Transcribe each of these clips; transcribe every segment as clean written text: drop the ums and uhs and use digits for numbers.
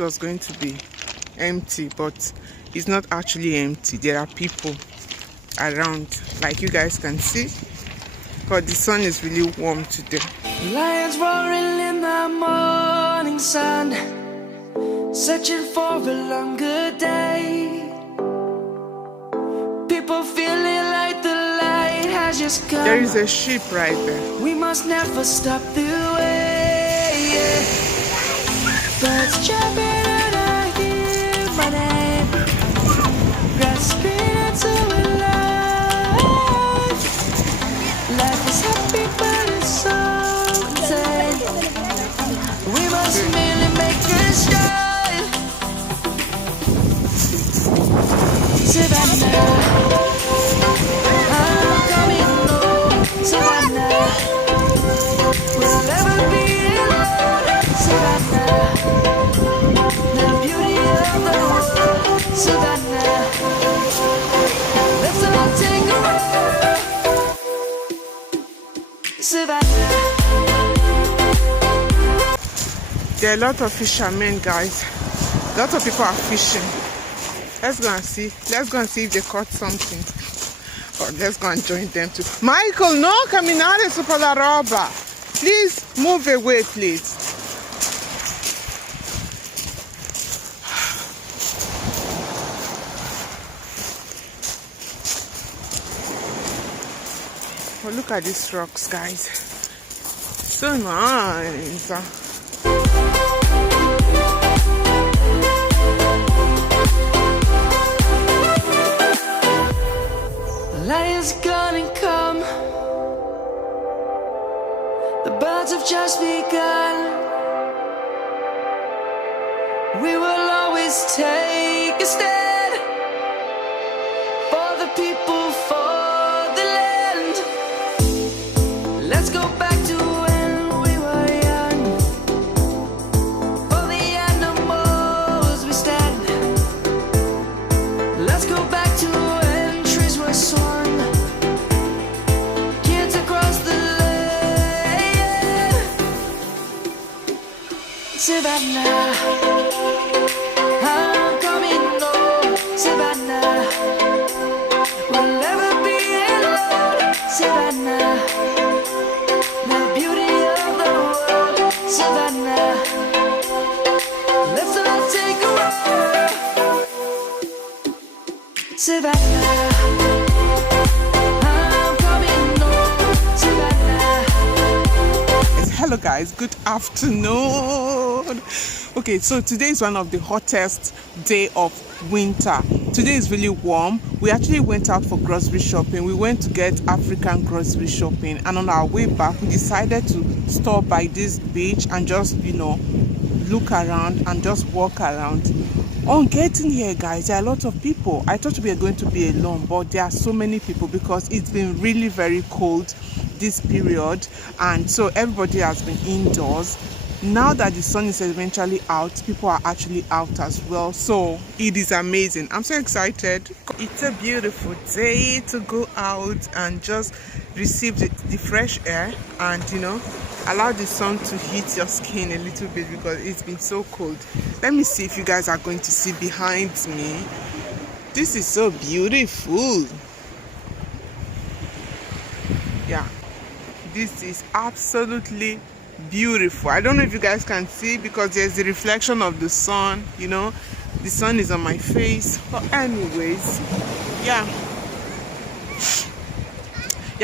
was going to be empty, but it's not actually empty. There are people around, like you guys can see, because the sun is really warm today. Lions roaring in the morning sun, searching for a longer day. People feeling like the light has just come. There is a sheep right there. We must never stop the way. Birds chirping and I hear my name, grasping into life. Life is happy but it's so insane. We must merely make a start. Savannah, I'm coming home. Savannah, we'll never be alone. Savannah, the beauty of the world. Savannah, let's all take a ride. Savannah. There are a lot of fishermen, guys. A lot of people are fishing. Let's go and see. Let's go and see if they caught something. Or let's go and join them too. Michael, no camminare sopra la roba. Please move away, please. Oh, look at these rocks, guys. So nice. Lions gonna come. The birds have just begun. We will always take a stand for the people, for the land. Let's go back to when we were young. For the animals we stand. Let's go back to when trees were swung. Kids across the land. Savannah, I'm coming home. Savannah, we'll never be alone. Savannah, the beauty of the world. Savannah, let's all take a ride. Savannah, I'm coming home. Savannah. Hello guys, good afternoon. Okay, so today is one of the hottest day of winter. Today is really warm. We actually went out for grocery shopping. We went to get African grocery shopping, and on our way back we decided to stop by this beach and just, you know, look around and just walk around. On getting here, guys, there are a lot of people. I thought we were going to be alone, but there are so many people because it's been really very cold this period, and so everybody has been indoors. Now that the sun is eventually out, people are actually out as well, so it is amazing. I'm so excited. It's a beautiful day to go out and just receive the fresh air and, you know, allow the sun to hit your skin a little bit because it's been so cold. Let me see if you guys are going to see behind me. This is so beautiful. Yeah, this is absolutely beautiful. I don't know if you guys can see because there's the reflection of the sun, you know, the sun is on my face. But anyways, yeah,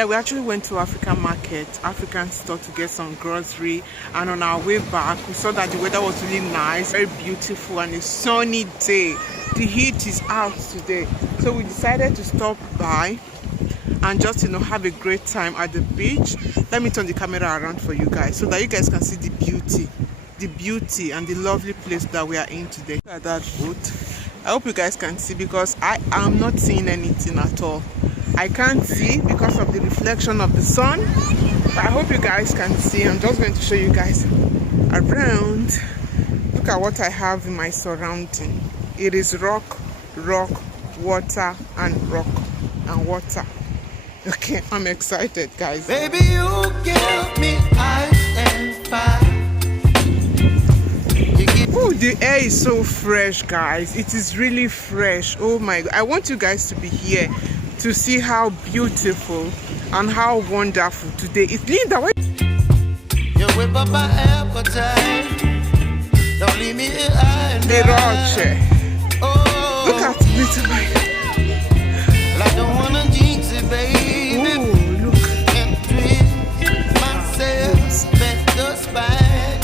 we actually went to African market, African store to get some grocery, and on our way back we saw that the weather was really nice, very beautiful, and a sunny day. The heat is out today, so we decided to stop by and just, you know, have a great time at the beach. Let me turn the camera around for you guys so that you guys can see the beauty and the lovely place that we are in today. Look at that boat. I hope you guys can see because I am not seeing anything at all. I can't see because of the reflection of the sun, but I hope you guys can see. I'm just going to show you guys around. Look at what I have in my surrounding. It is rock, water, and rock and water. Okay, I'm excited, guys. Baby, you give me ice and fire. Oh, the air is so fresh, guys. It is really fresh. Oh my God. I want you guys to be here to see how beautiful and how wonderful today is. Linda, why? You whip up my appetite. Don't leave me here high and The roche. Oh, Look at me tonight. I don't wanna jinx it, baby. Oh, look. And twist myself back the spine.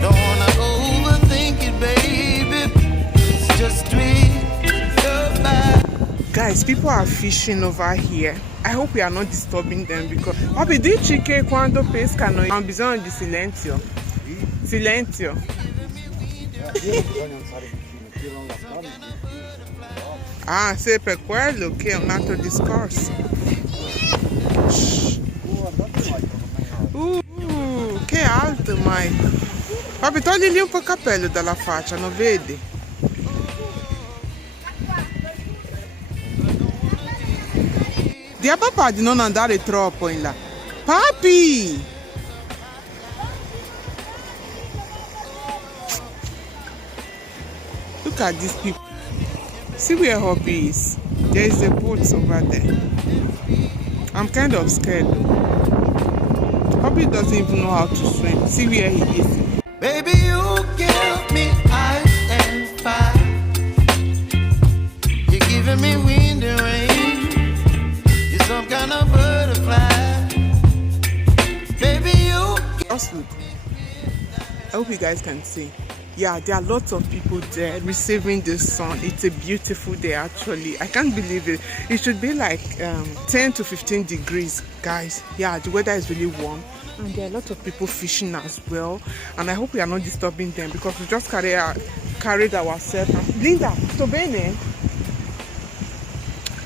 Don't wanna overthink it, baby. It's just twist your body. Guys, people are fishing over here. I hope we are not disturbing them because Papi, dici che quando pescano hanno bisogno di silenzio. Silenzio. Ah, se per quello che è un altro discorso. Che alto, Mike. Papi, togli un po' il cappello dalla faccia, non vedi? Di a papà di non andare troppo in là. Papi! Look at these people. See where hobby is. There is a boat over there. I'm kind of scared though. Hobby doesn't even know how to swim. See where he is. Baby, you give me ice and fire. You're giving me wind and rain. You're some kind of butterfly. Baby, you. Just look. I hope you guys can see. Yeah, there are lots of people there receiving the sun. It's a beautiful day, actually. I can't believe it. It should be like 10 to 15 degrees, guys. Yeah, the weather is really warm. And there are a lot of people fishing as well. And I hope we are not disturbing them because we just carried ourselves. Linda, sto bene?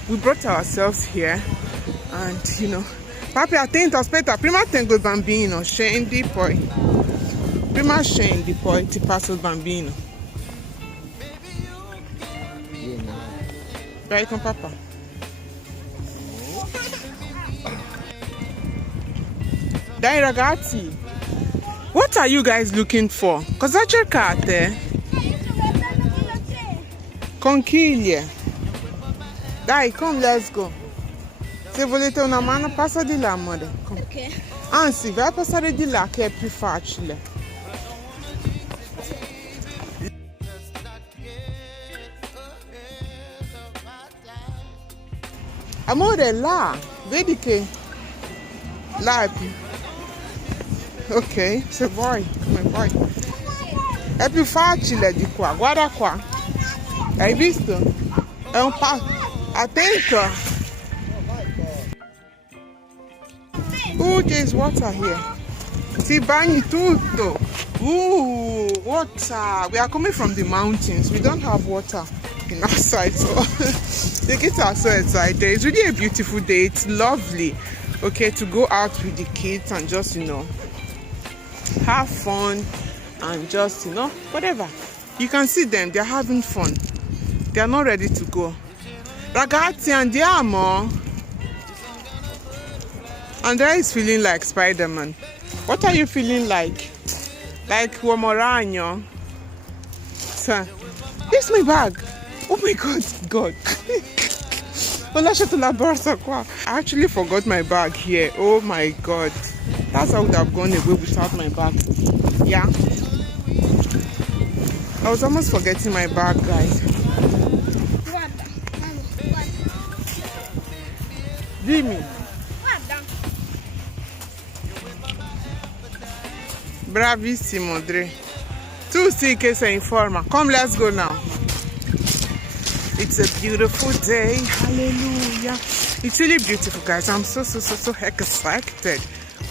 We brought ourselves here. And, you know, Papi, attento, aspetta, prima tengo il bambino. Scendi, poi. Prima scendi, poi ti passo il bambino. Vai con papà. Dai ragazzi, what are you guys looking for? Cosa cercate? Conchiglie. Dai, come, let's go. Se volete una mano, passa di là, amore. Ok. Anzi, vai a passare di là che è più facile. Amore, là, vedi che là è più. Ok, se vuoi, come vuoi. È più facile di qua, guarda qua. Hai visto? È un po'. Attento! There's water here. Ti bagni tutto. Water. We are coming from the mountains. We don't have water in our side, so the kids are so excited. It's really a beautiful day. It's lovely, okay, to go out with the kids and just, you know, have fun and just, you know, whatever. You can see them, they're having fun. They are not ready to go. Ragazzi, andiamo. Andrea is feeling like Spider-Man. What are you feeling like? Like Uomo Ragno? Sir, here's my bag. Oh my God. Ho lasciato la borsa qua. I actually forgot my bag here. Oh my God. That's how I would have gone away without my bag. Yeah. I was almost forgetting my bag, guys. Guarda, guarda. Dimmi. Guarda. Bravissimo, Dre. Tu sì che sei in forma. Come, let's go now. It's a beautiful day. Hallelujah. It's really beautiful, guys. I'm so excited.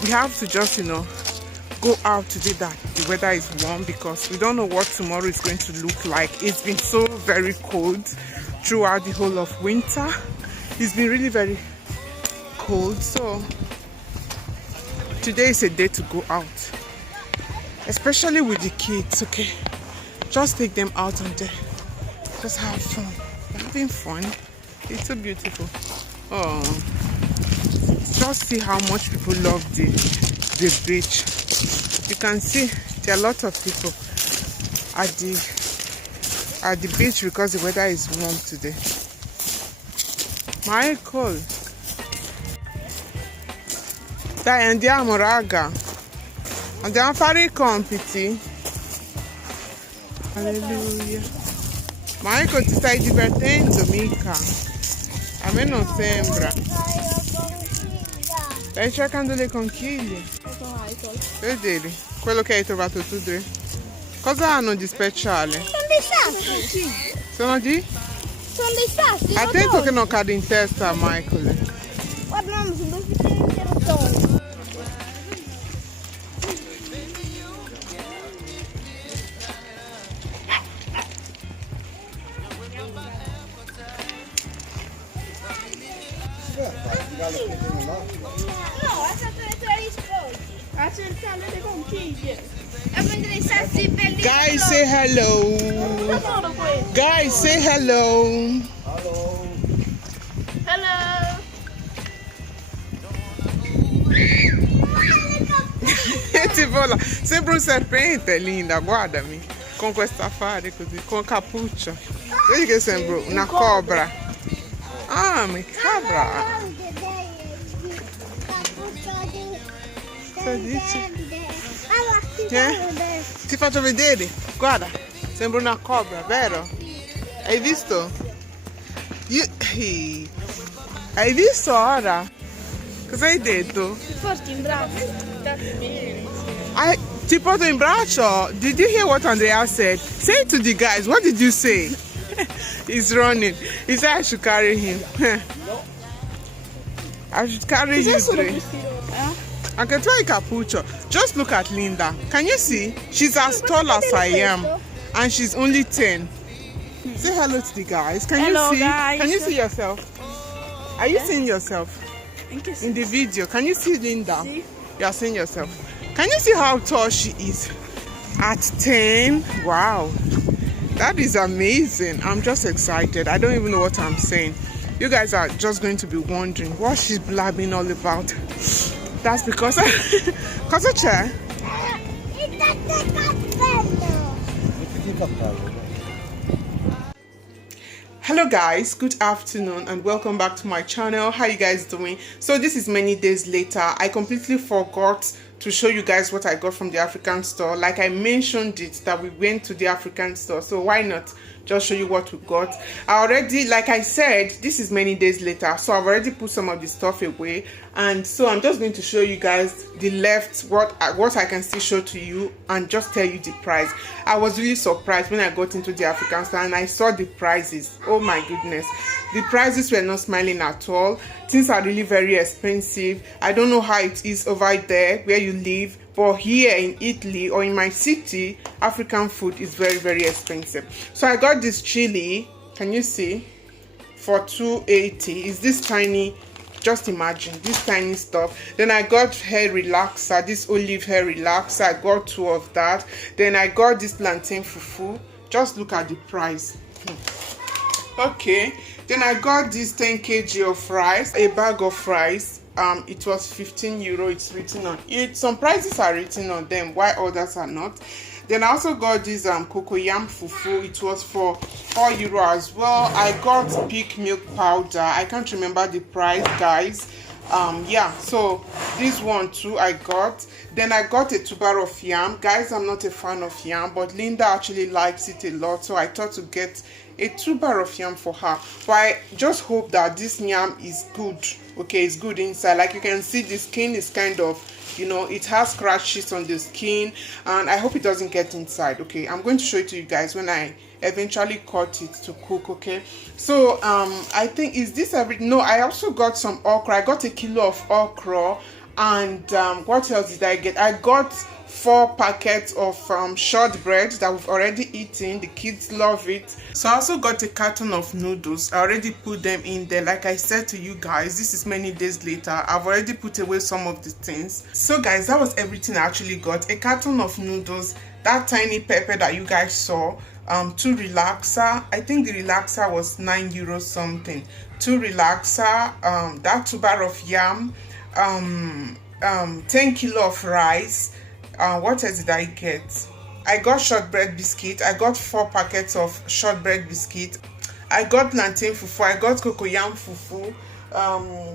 We have to just, you know, go out today that the weather is warm because we don't know what tomorrow is going to look like. It's been so very cold throughout the whole of winter. It's been really very cold. So today is a day to go out. Especially with the kids, okay? Just take them out and just have fun. They're having fun. It's so beautiful. Oh, just see how much people love the beach. You can see there are a lot of people at the beach because the weather is warm today. Michael, dai, andiamo raga, andiamo a fare i compiti. Alleluia. Michael, ti stai divertendo mica? A me non sembra. Stai cercando le conchiglie? Vedeli, quello che hai trovato tu due. Cosa hanno di speciale? Sono dei sassi. Sono di? Sono dei sassi. Attento che non cade in testa a Michael. Guarda, mamma, sono due fittine rotonde. No, è stato tra gli spolti. A cercare le conchiglie. A prendere i sassi belli. Guys, say hello. Sono questi. Guys, say hello. Hello. Ti vola. Sembra un serpente, Linda, guardami. Con questo affare così, con cappuccio. Vedi che sembra una cobra. Ah, mi cabra. Cosa dici? Ti faccio vedere. Guarda, sembra una cobra, vero? Hai visto? Hai visto ora? Cosa hai detto? Forti in braccio. Ti porto in braccio. Did you hear what Andrea said? Say it to the guys. What did you say? He's running. He said I should carry him. I should carry you. Anche tu hai cappuccio. Just look at Linda. Can you see? She's as tall as I am. And she's only 10. Say hello to the guys. Can Hello, you see? guys. Can you see yourself? Are you seeing yourself? In the video, can you see Linda? You are seeing yourself. Can you see how tall she is? At 10? Wow. That is amazing. I'm just excited. I don't even know what I'm saying. You guys are just going to be wondering what she's blabbing all about. That's because cosa c'è? Hello guys, good afternoon and welcome back to my channel. How you guys doing? So this is many days later. I completely forgot to show you guys what I got from the African store. Like I mentioned it that we went to the African store, so why not just show you what we got. I already, like I said, this is many days later, so I've already put some of the stuff away, and so I'm just going to show you guys the left, what I can still show to you, and just tell you the price. I was really surprised when I got into the African store and I saw the prices. Oh my goodness, the prices were not smiling at all. Things are really very expensive. I don't know how it is over there where you live, but here in Italy or in my city, African food is very, very expensive. So I got this chili, can you see, for $2.80. Is this tiny, just imagine this tiny stuff. Then I got hair relaxer, this olive hair relaxer. I got 2 of that. Then I got this plantain fufu. Just look at the price. Okay, then I got this 10 kg of rice, a bag of rice. It was 15 euro. It's written on it. Some prices are written on them, while others are not. Then I also got this cocoyam fufu. It was for 4 euro as well. I got peak milk powder. I can't remember the price, guys. Yeah, so this one too I got. Then I got a tuber of yam. Guys, I'm not a fan of yam, but Linda actually likes it a lot, so I thought to get a tuber of yam for her. But I just hope that this yam is good. Okay, it's good inside. Like you can see, the skin is kind of, you know, it has scratches on the skin, and I hope it doesn't get inside. Okay, I'm going to show it to you guys when I eventually cut it to cook. Okay, so I think, is this everything? No, I also got some okra. I got a kilo of okra, and what else did I get? I got 4 packets of shortbread that we've already eaten. The kids love it. So I also got a carton of noodles. I already put them in there. Like I said to you guys, this is many days later. I've already put away some of the things. So guys, that was everything I actually got. A carton of noodles, that tiny pepper that you guys saw, 2 relaxer. I think the relaxer was 9 euro something. 2 relaxer, that tuber of yam, 10 kilo of rice, What else did I get? I got shortbread biscuit. I got 4 packets of shortbread biscuit. I got plantain fufu. I got cocoyam fufu.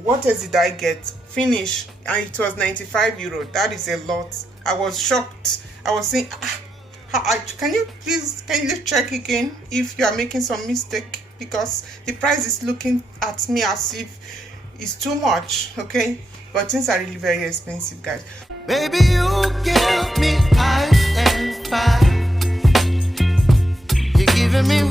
What else did I get? Finish, and it was 95 euro. That is a lot. I was shocked. I was saying, can you check again if you are making some mistake, because the price is looking at me as if it's too much. Okay, but things are really very expensive, guys. Baby, you give me ice and fire. You're giving me